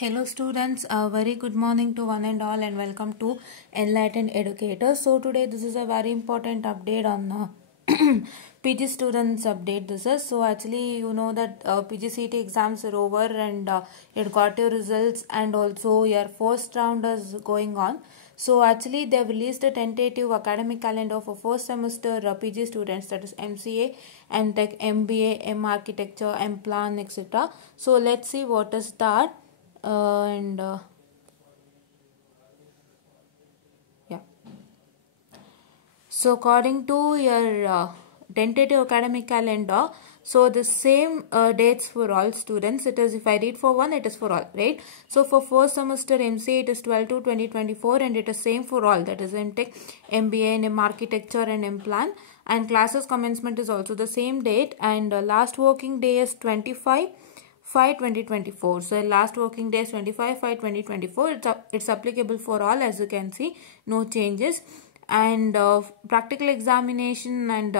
Hello students, very good morning to one and all and welcome to Enlightened Educators. So today this is a very important update on PG students update this is. So actually you know that PGCET exams are over and it got your results and also your first round is going on. So actually they have released a tentative academic calendar for first semester PG students, that is MCA, MTech, MBA, M Architecture, M Plan, etc. So let's see what is that. Yeah, so according to your tentative academic calendar, so the same dates for all students. It is, if I read for one, it is for all, right? So for first semester MCA it is 12/2/2024 and it is same for all, that is MTech, MBA, and M Architecture and M Plan, and classes commencement is also the same date, and last working day is 25/5/2024. So last working day is 25/5/2024. It's applicable for all, as you can see, no changes. And practical examination and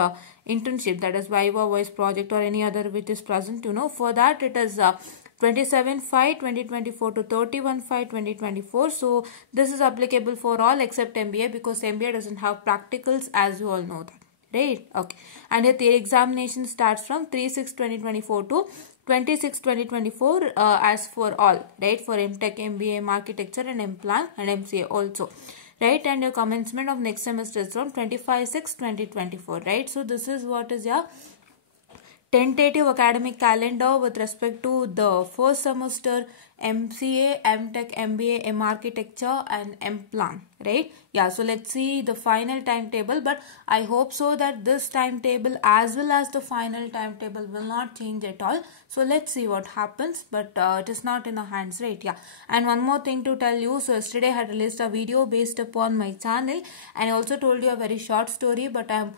internship, that is Viva, Voice Project, or any other which is present, for that it is 27/5/2024 to 31/5/2024. So this is applicable for all except MBA, because MBA doesn't have practicals, as you all know that, right? Okay. And the examination starts from 3/6/2024 to 26/2024 as for all, right? For MTech, MBA, M Architecture, and M Plan, and MCA also, right? And your commencement of next semester is from 25/6/2024, right? So this is what is your tentative academic calendar with respect to the first semester MCA, MTech, MBA, M Architecture, and M Plan, right? Yeah, so let's see the final timetable, but I hope so that this timetable as well as the final timetable will not change at all. So let's see what happens, but it is not in our hands, right? Yeah. And one more thing to tell you, so yesterday I had released a video based upon my channel, and I also told you a very short story, but I'm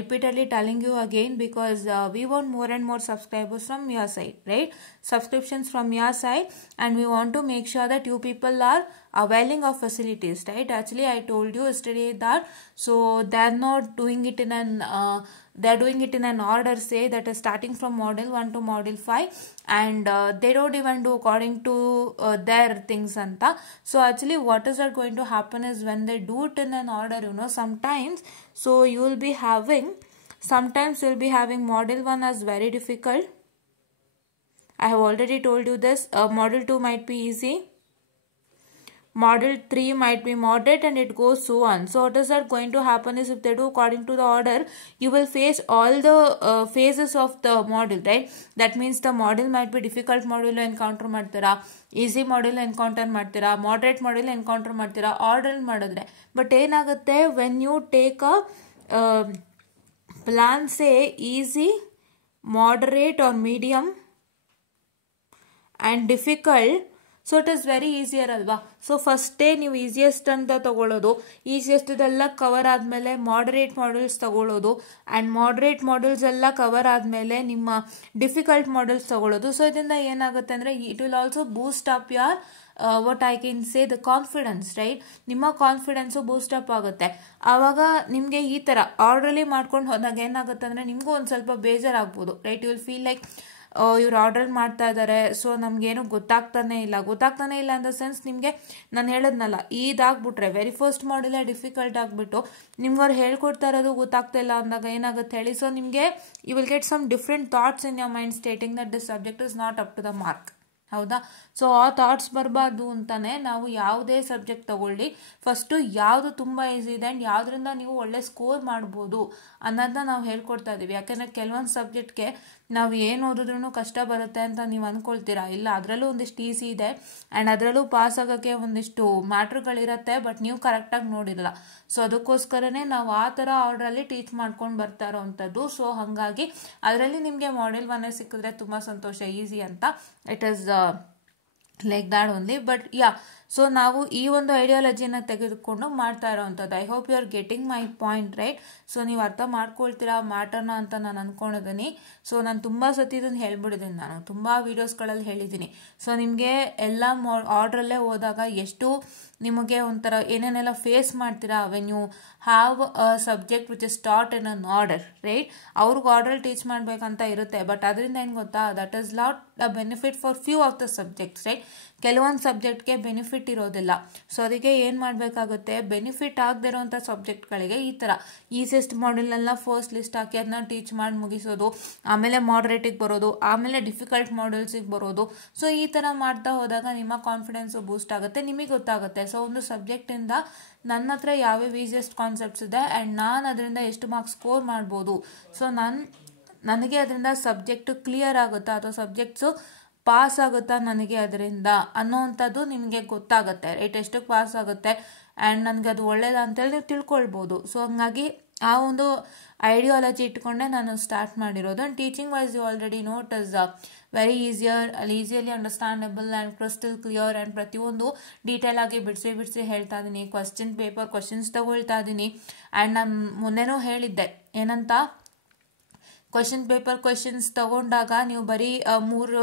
repeatedly telling you again because we want more and more subscribers from your side, right? Subscriptions from your side, and we want to make sure that you people are availing of facilities, right? Actually I told you yesterday that so they're not doing it in an they're doing it in an order, say, that is starting from module 1 to module 5, and they don't even do according to their things anta. So actually what is that going to happen is when they do it in an order, sometimes so you will be having module 1 as very difficult. I have already told you this. Module 2 might be easy, module 3 might be moderate, and it goes so on. So what is that going to happen is if they do according to the order, you will face all the phases of the module, right? That means the module might be difficult module encounter ಮಾಡ್ತೀರಾ, easy module encounter ಮಾಡ್ತೀರಾ, moderate module encounter ಮಾಡ್ತೀರಾ, order ಮಾಡಿದ್ರೆ. But ಏನಾಗುತ್ತೆ, when you take a plan, say easy, moderate, or medium and difficult, so it is very easier alva. So first day ನೀವು easiest ಅಂತ ತಗೊಳ್ಳೋದು, easiest ಇದೆಲ್ಲ cover ಆದಮೇಲೆ moderate models ತಗೊಳ್ಳೋದು, and moderate models ಎಲ್ಲ cover ಆದಮೇಲೆ ನಿಮ್ಮ ಡಿಫಿಕಲ್ಟ್ models ತಗೊಳ್ಳೋದು. ಸೊ ಇದರಿಂದ ಏನಾಗುತ್ತೆ ಅಂದರೆ it will also boost up your what I can say the confidence, right? ನಿಮ್ಮ ಕಾನ್ಫಿಡೆನ್ಸು ಬೂಸ್ಟ್ ಅಪ್ ಆಗುತ್ತೆ. ಆವಾಗ ನಿಮಗೆ ಈ ಥರ ಆರ್ಡ್ರಲ್ಲಿ ಮಾಡ್ಕೊಂಡು ಹೋದಾಗ ಏನಾಗುತ್ತೆ ಅಂದರೆ ನಿಮಗೂ ಒಂದು ಸ್ವಲ್ಪ ಬೇಜಾರಾಗ್ಬೋದು, right? You will feel like ಇವ್ರು ಆರ್ಡರ್ ಮಾಡ್ತಾ ಇದ್ದಾರೆ, ಸೊ ನಮಗೇನು ಗೊತ್ತಾಗ್ತಾನೆ ಇಲ್ಲ ಇನ್ ದ ಸೆನ್ಸ್, ನಿಮಗೆ ನಾನು ಹೇಳದ್ನಲ್ಲ, ಇದಾಗ್ಬಿಟ್ರೆ ವೆರಿ ಫಸ್ಟ್ ಮಾಡಲೇ ಡಿಫಿಕಲ್ಟ್ ಆಗಿಬಿಟ್ಟು ನಿಮ್ಗೆ ಅವ್ರು ಹೇಳ್ಕೊಡ್ತಾ ಇರೋದು ಗೊತ್ತಾಗ್ತಾ ಇಲ್ಲ ಅಂದಾಗ ಏನಾಗುತ್ತೆ ಹೇಳಿ, ಸೊ ನಿಮಗೆ you will get some different thoughts in your mind stating that this subject is not up to the mark. ಹೌದಾ? ಸೊ ಆ ಥಾಟ್ಸ್ ಬರಬಾರ್ದು ಅಂತಾನೆ ನಾವು ಯಾವುದೇ ಸಬ್ಜೆಕ್ಟ್ ತಗೊಳ್ಳಿ, ಫಸ್ಟು ಯಾವುದು ತುಂಬ ಈಸಿ ಇದೆ ಆ್ಯಂಡ್ ಯಾವುದರಿಂದ ನೀವು ಒಳ್ಳೆ ಸ್ಕೋರ್ ಮಾಡ್ಬೋದು ಅನ್ನೋದನ್ನ ನಾವು ಹೇಳ್ಕೊಡ್ತಾ ಇದ್ದೀವಿ. ಯಾಕೆಂದರೆ ಕೆಲವೊಂದು ಸಬ್ಜೆಕ್ಟ್ಗೆ ನಾವು ಏನು ಓದಿದ್ರೂ ಕಷ್ಟ ಬರುತ್ತೆ ಅಂತ ನೀವು ಅಂದ್ಕೊಳ್ತೀರಾ. ಇಲ್ಲ, ಅದರಲ್ಲೂ ಒಂದಿಷ್ಟು ಈಸಿ ಇದೆ ಆ್ಯಂಡ್ ಅದರಲ್ಲೂ ಪಾಸ್ ಆಗೋಕ್ಕೆ ಒಂದಿಷ್ಟು ಮ್ಯಾಟ್ರ್ಗಳಿರುತ್ತೆ, ಬಟ್ ನೀವು ಕರೆಕ್ಟಾಗಿ ನೋಡಿರಲ್ಲ. ಸೊ ಅದಕ್ಕೋಸ್ಕರನೇ ನಾವು ಆ ಥರ ಆರ್ಡ್ರಲ್ಲಿ ಟೀಚ್ ಮಾಡ್ಕೊಂಡು ಬರ್ತಾ ಇರೋವಂಥದ್ದು. ಸೊ ಹಾಗಾಗಿ ಅದರಲ್ಲಿ ನಿಮಗೆ ಮಾಡ್ಯೂಲ್ 1 ಸಿಕ್ಕಿದ್ರೆ ತುಂಬ ಸಂತೋಷ, ಈಸಿ ಅಂತ. It is like that only. But ya, so ನಾವು ಈ ಒಂದು ಐಡಿಯಾಲಜಿನ ತೆಗೆದುಕೊಂಡು ಮಾಡ್ತಾ ಇರೋವಂಥದ್ದು. I hope you are getting my point, right? So ನೀವು ಅರ್ಥ ಮಾಡ್ಕೊಳ್ತೀರಾ ಮ್ಯಾಟರ್ನ ಅಂತ ನಾನು ಅನ್ಕೊಂಡಿದ್ದೀನಿ. ಸೊ ನಾನು ತುಂಬ ಸತಿ ಇದನ್ನು ಹೇಳ್ಬಿಟ್ಟಿದ್ದೀನಿ, ನಾನು ತುಂಬ ವೀಡಿಯೋಸ್ಗಳಲ್ಲಿ ಹೇಳಿದ್ದೀನಿ. ಸೊ ನಿಮಗೆ ಎಲ್ಲ ಆರ್ಡ್ರಲ್ಲೇ ಹೋದಾಗ ಎಷ್ಟು ನಿಮಗೆ ಒಂಥರ ಏನೇನೆಲ್ಲ ಫೇಸ್ ಮಾಡ್ತೀರಾ when you have a subject which is taught in an order, right? ಅವ್ರಿಗೆ ಆರ್ಡರ್ ಟೀಚ್ ಮಾಡಬೇಕಂತ ಇರುತ್ತೆ, ಬಟ್ ಅದರಿಂದ ಏನು ಗೊತ್ತಾ, that is not a benefit for few of the subjects, right? ಕೆಲವೊಂದು ಸಬ್ಜೆಕ್ಟ್ಗೆ ಬೆನಿಫಿಟ್ ಇರೋದಿಲ್ಲ. ಸೊ ಅದಕ್ಕೆ ಏನು ಮಾಡಬೇಕಾಗುತ್ತೆ, ಬೆನಿಫಿಟ್ ಆಗದೆ ಇರೋವಂಥ ಸಬ್ಜೆಕ್ಟ್ಗಳಿಗೆ ಈ ಥರ ಈಸಿಯೆಸ್ಟ್ ಮಾಡ್ಯೂಲ್ನೆಲ್ಲ ಫಸ್ಟ್ ಲಿಸ್ಟ್ ಹಾಕಿ ಅದನ್ನ ಟೀಚ್ ಮಾಡಿ ಮುಗಿಸೋದು, ಆಮೇಲೆ ಮಾಡ್ರೇಟಿಗೆ ಬರೋದು, ಆಮೇಲೆ ಡಿಫಿಕಲ್ಟ್ ಮಾಡ್ಯೂಲ್ಸಿಗೆ ಬರೋದು. ಸೊ ಈ ಥರ ಮಾಡ್ತಾ ಹೋದಾಗ ನಿಮ್ಮ ಕಾನ್ಫಿಡೆನ್ಸು ಬೂಸ್ಟ್ ಆಗುತ್ತೆ, ನಿಮಗೆ ಗೊತ್ತಾಗುತ್ತೆ. ಸೊ ಒಂದು ಸಬ್ಜೆಕ್ಟಿಂದ ನನ್ನ ಹತ್ರ ಯಾವ್ಯಾವ ಈಸಿಯೆಸ್ಟ್ ಕಾನ್ಸೆಪ್ಟ್ಸ್ ಇದೆ ಆ್ಯಂಡ್ ನಾನು ಅದರಿಂದ ಎಷ್ಟು ಮಾರ್ಕ್ಸ್ ಸ್ಕೋರ್ ಮಾಡ್ಬೋದು, ಸೊ ನನಗೆ ಅದರಿಂದ ಸಬ್ಜೆಕ್ಟು ಕ್ಲಿಯರ್ ಆಗುತ್ತಾ ಅಥವಾ ಸಬ್ಜೆಕ್ಟ್ಸು ಪಾಸ್ ಆಗುತ್ತಾ ನನಗೆ ಅದರಿಂದ ಅನ್ನೋವಂಥದ್ದು ನಿಮಗೆ ಗೊತ್ತಾಗುತ್ತೆ, ರೈಟ್? ಎಷ್ಟಕ್ಕೆ ಪಾಸ್ ಆಗುತ್ತೆ ಆ್ಯಂಡ್ ನನಗೆ ಅದು ಒಳ್ಳೇದ ಅಂತೇಳಿ ನೀವು ತಿಳ್ಕೊಳ್ಬೋದು. ಸೊ ಹಂಗಾಗಿ ಆ ಒಂದು ಐಡಿಯಾಲಜಿ ಇಟ್ಕೊಂಡೆ ನಾನು ಸ್ಟಾರ್ಟ್ ಮಾಡಿರೋದು. And teaching wise you already know it is very easily understandable and crystal clear and ಪ್ರತಿಯೊಂದು ಡೀಟೇಲ್ ಆಗಿ ಬಿಡಿಸಿ ಹೇಳ್ತಾ ಇದ್ದೀನಿ. ಕ್ವಶನ್ಸ್ ತಗೊಳ್ತಾ ಇದ್ದೀನಿ. ಆ್ಯಂಡ್ ನಾನು ಮೊನ್ನೆನೂ ಹೇಳಿದ್ದೆ ಏನಂತ, ಕ್ವಶನ್ಸ್ ತಗೊಂಡಾಗ ನೀವು ಬರೀ 3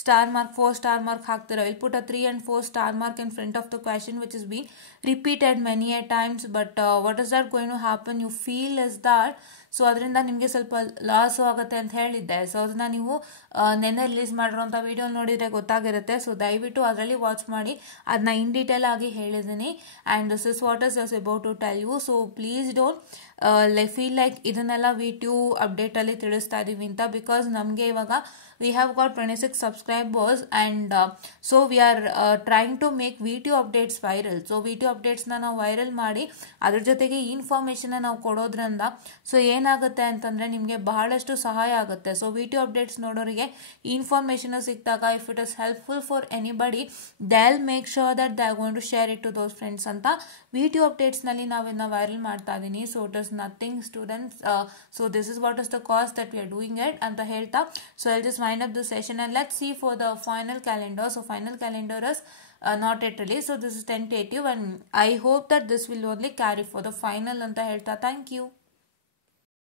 ಸ್ಟಾರ್ ಮಾರ್ಕ್ 4 ಸ್ಟಾರ್ ಮಾರ್ಕ್ ಹಾಕ್ತಿರೋ. ಇಲ್ಲಿ put 3 and 4 star mark in front of the question which is been repeated many a times, but what is that going to happen, you feel is that. So ಅದರಿಂದ ನಿಮಗೆ ಸ್ವಲ್ಪ loss ಆಗುತ್ತೆ ಅಂತ ಹೇಳಿದ್ದೆ. So ಅದನ್ನ ನೀವು ನೆನ್ನೆ ರಿಲೀಸ್ ಮಾಡಿರೋಂಥ ವಿಡಿಯೋ ನೋಡಿದರೆ ಗೊತ್ತಾಗಿರುತ್ತೆ. ಸೊ ದಯವಿಟ್ಟು ಅದರಲ್ಲಿ ವಾಚ್ ಮಾಡಿ, ಅದನ್ನ ಇನ್ ಡೀಟೇಲ್ ಆಗಿ ಹೇಳಿದ್ದೀನಿ. And this is what is just about to tell you. So please don't feel like ಇದನ್ನೆಲ್ಲ VTU ಅಪ್ಡೇಟಲ್ಲಿ ತಿಳಿಸ್ತಾ ಇದ್ದೀವಿ ಅಂತ, ಬಿಕಾಸ್ ನಮಗೆ ಇವಾಗ we have got 26 subscribers and so we are trying to make VTU updates viral. So VTU ಅಪ್ಡೇಟ್ಸ್ನ ನಾವು viral ಮಾಡಿ ಅದ್ರ ಜೊತೆಗೆ ಇನ್ಫಾರ್ಮೇಷನ್ನ ನಾವು ಕೊಡೋದ್ರಿಂದ ಸೊ ಏನಾಗುತ್ತೆ ಅಂತಂದರೆ ನಿಮಗೆ ಬಹಳಷ್ಟು ಸಹಾಯ ಆಗುತ್ತೆ. ಸೊ VTU ಅಪ್ಡೇಟ್ಸ್ ನೋಡೋರಿಗೆ ಇನ್ಫಾರ್ಮೇಷನ್ ಸಿಕ್ಕಿದಾಗ if it is helpful for anybody they will make sure that they are going to share it to those friends ಅಂತ VTU ಅಪ್ಡೇಟ್ಸ್ನಲ್ಲಿ ನಾವಿನ್ನ ವೈರಲ್ ಮಾಡ್ತಾ ಇದ್ದೀನಿ. So it is nothing students, so this is what is the cost that we are doing it ಅಂತ ಹೇಳ್ತಾ, so I'll just wind up the session and let's see for the final calendar. So final calendar is not yet released, so this is tentative and I hope that this will only carry for the final anta helta. Thank you.